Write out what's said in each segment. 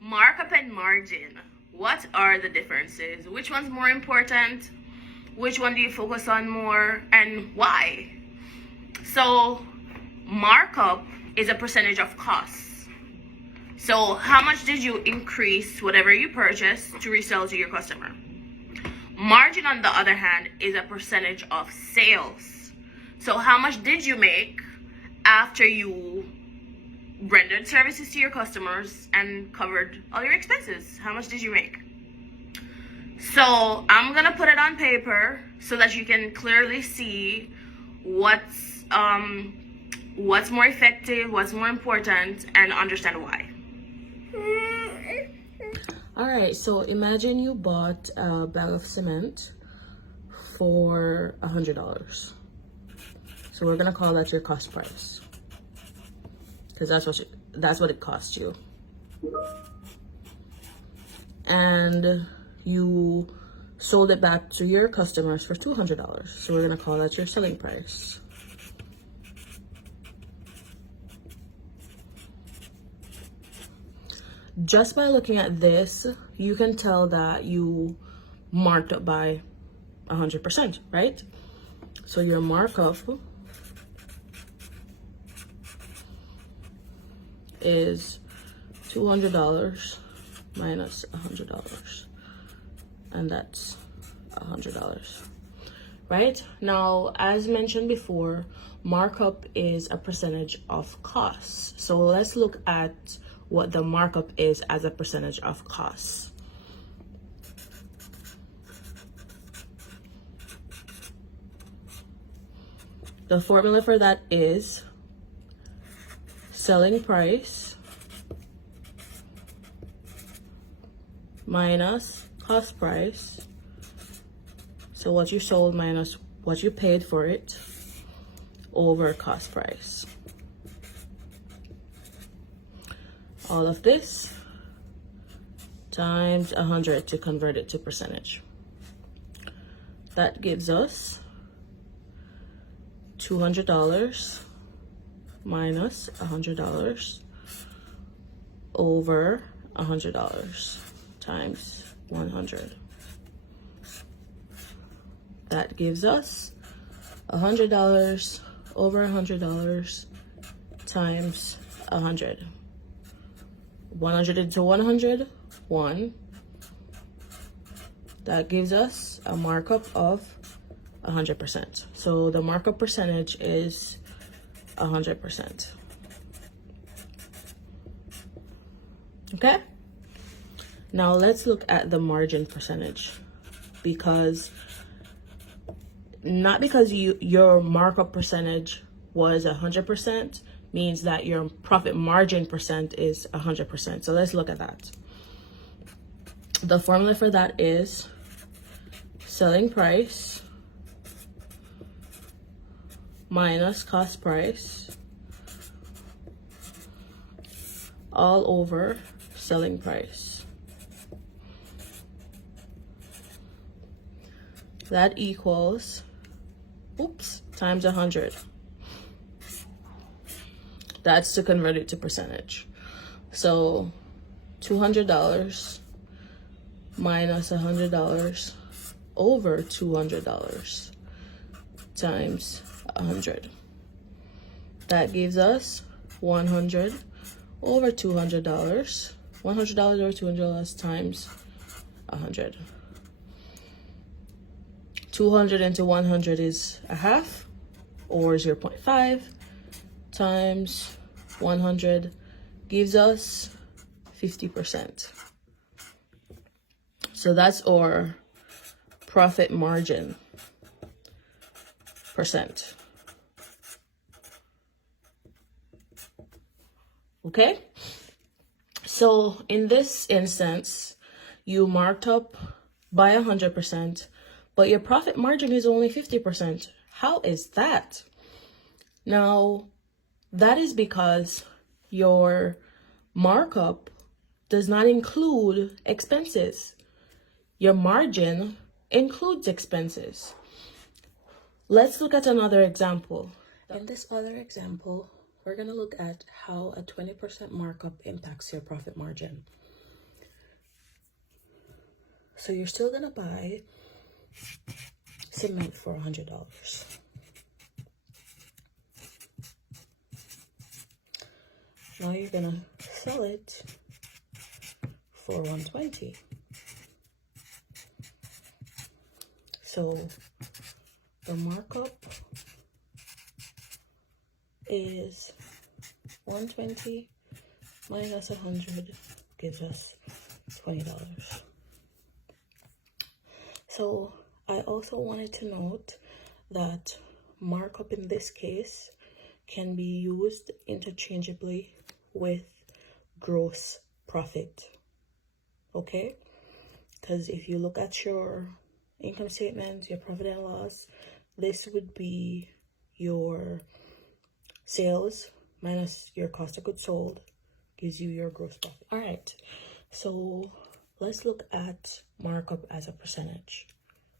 Markup and margin. What are the differences? Which one's more important? Which one do you focus on more, and why? So, markup is a percentage of costs. So, how much did you increase whatever you purchased to resell to your customer? Margin, on the other hand, is a percentage of sales. So, how much did you make after you rendered services to your customers and covered all your expenses? How much did you make? So I'm gonna put it on paper so that you can clearly see what's more effective, what's more important, and understand why. All right, so imagine you bought a bag of cement for $100. So we're gonna call that your cost price, because that's what it cost you. And you sold it back to your customers for $200. So we're gonna call that your selling price. Just by looking at this, you can tell that you marked up by 100%, right? So your markup is $200 minus $100, and that's $100, right? Now, as mentioned before, markup is a percentage of costs. So let's look at what the markup is as a percentage of costs. The formula for that is selling price minus cost price. So what you sold minus what you paid for it over cost price. All of this times 100 to convert it to percentage. That gives us $200 minus $100 over $100 times 100. That gives us $100 over $100 times 100. 100 into 100, 1. That gives us a markup of 100%. So the markup percentage is 100%. Okay? Now let's look at the margin percentage, because not because your markup percentage was 100% means that your profit margin percent is 100%. So let's look at that. The formula for that is selling price minus cost price all over selling price. That equals, times 100. That's to convert it to percentage. So $200 minus $100 over $200 times 100. That gives us 100 over $200. $100 over $200 times 100. 200 into 100 is a half, or 0.5, times 100 gives us 50%. So that's our profit margin percent. Okay? So in this instance, you marked up by 100%, but your profit margin is only 50%. How is that? Now, that is because your markup does not include expenses. Your margin includes expenses. Let's look at another example. In this other example, we're going to look at how a 20% markup impacts your profit margin. So you're still gonna buy cement for $100. Now you're gonna sell it for $120. So the markup is $120 minus $100 gives us $20. So I also wanted to note that markup in this case can be used interchangeably with gross profit. Okay? Because if you look at your income statement, your profit and loss, this would be your sales minus your cost of goods sold, gives you your gross profit. All right, so let's look at markup as a percentage,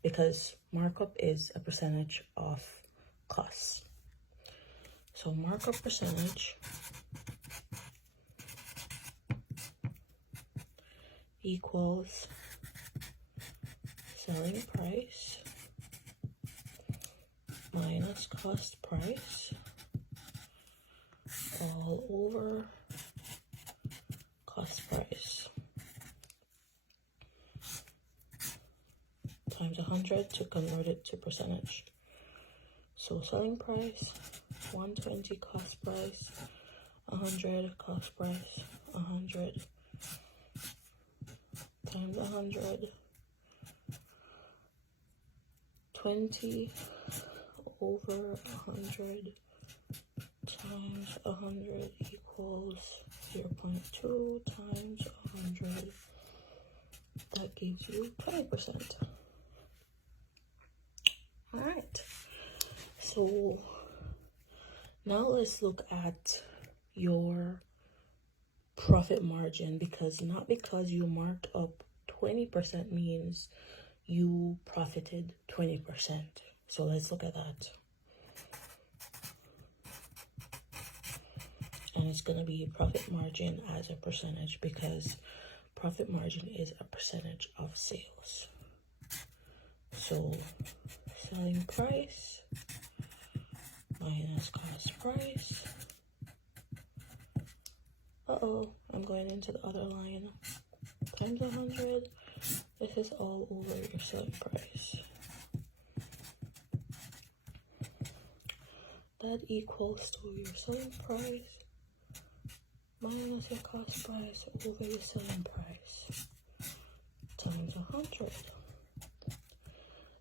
because markup is a percentage of costs. So markup percentage equals selling price minus cost price all over cost price times 100 to convert it to percentage. So selling price 120, cost price 100, cost price 100 times 100, 20 over 100 times 100 equals 0.2 times 100. That gives you 20%. All right. So now let's look at your profit margin, because not because you marked up 20% means you profited 20%. So let's look at that. And it's going to be profit margin as a percentage, because profit margin is a percentage of sales. So selling price minus cost price. I'm going into the other line. Times 100. This is all over your selling price. That equals to your selling price minus your cost price over your selling price times 100.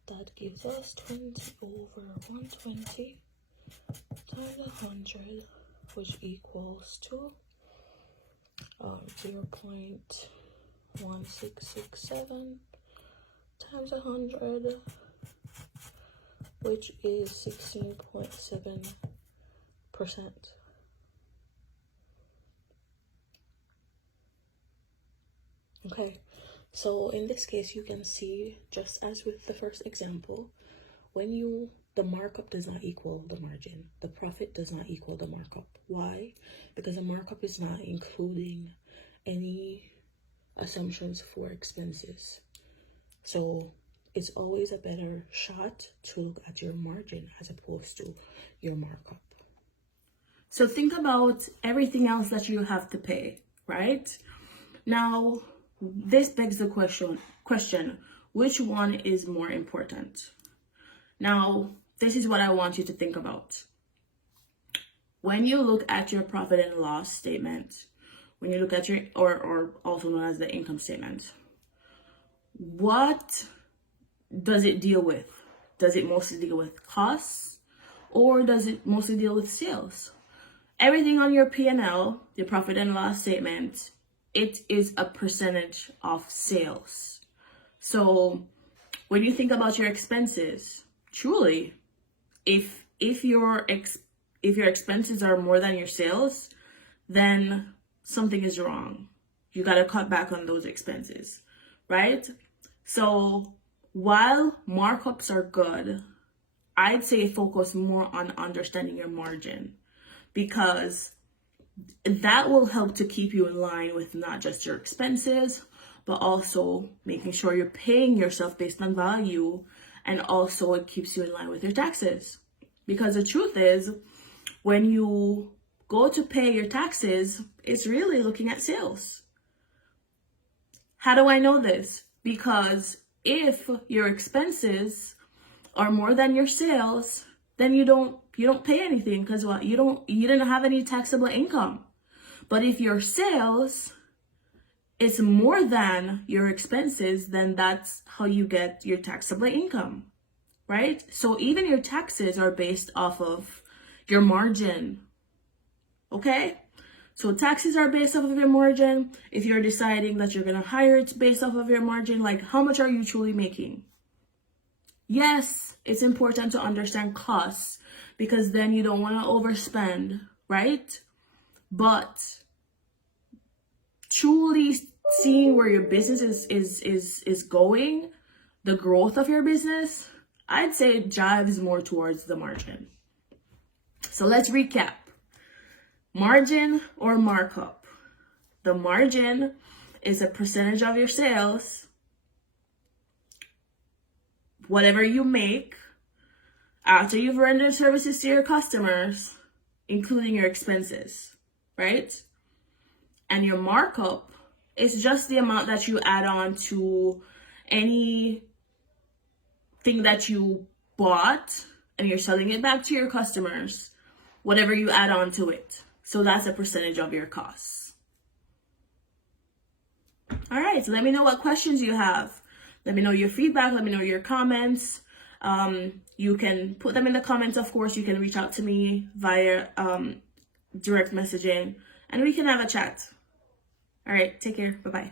That gives us 20 over 120 times 100, which equals to 0.1667 times 100, which is 16.7%. Okay, so in this case, you can see, just as with the first example, when the markup does not equal the margin, the profit does not equal the markup. Why? Because the markup is not including any assumptions for expenses. So it's always a better shot to look at your margin as opposed to your markup. So think about everything else that you have to pay, right? Now, this begs the question, which one is more important? Now, this is what I want you to think about. When you look at your profit and loss statement, when you look at your, or also known as the income statement, what does it deal with? Does it mostly deal with costs, or does it mostly deal with sales? Everything on your P&L, your profit and loss statement, it is a percentage of sales. So when you think about your expenses, truly, if your expenses are more than your sales, then something is wrong. You got to cut back on those expenses, right? So while markups are good, I'd say focus more on understanding your margin, because that will help to keep you in line with not just your expenses, but also making sure you're paying yourself based on value. And also it keeps you in line with your taxes. Because the truth is, when you go to pay your taxes, it's really looking at sales. How do I know this? Because if your expenses are more than your sales, then you don't pay anything, because what? You didn't have any taxable income. But if your sales is more than your expenses, then that's how you get your taxable income, right? So even your taxes are based off of your margin. Okay? So taxes are based off of your margin. If you're deciding that you're going to hire, it's based off of your margin. Like, how much are you truly making? Yes, it's important to understand costs, because then you don't want to overspend, right? But truly seeing where your business is going, the growth of your business, I'd say it jives more towards the margin. So let's recap. Margin or markup. The margin is a percentage of your sales, whatever you make after you've rendered services to your customers, including your expenses, right? And your markup is just the amount that you add on to anything that you bought and you're selling it back to your customers, whatever you add on to it. So that's a percentage of your costs. All right, so let me know what questions you have. Let me know your feedback. Let me know your comments. You can put them in the comments. Of course, you can reach out to me via direct messaging, and we can have a chat. All right, take care. Bye-bye.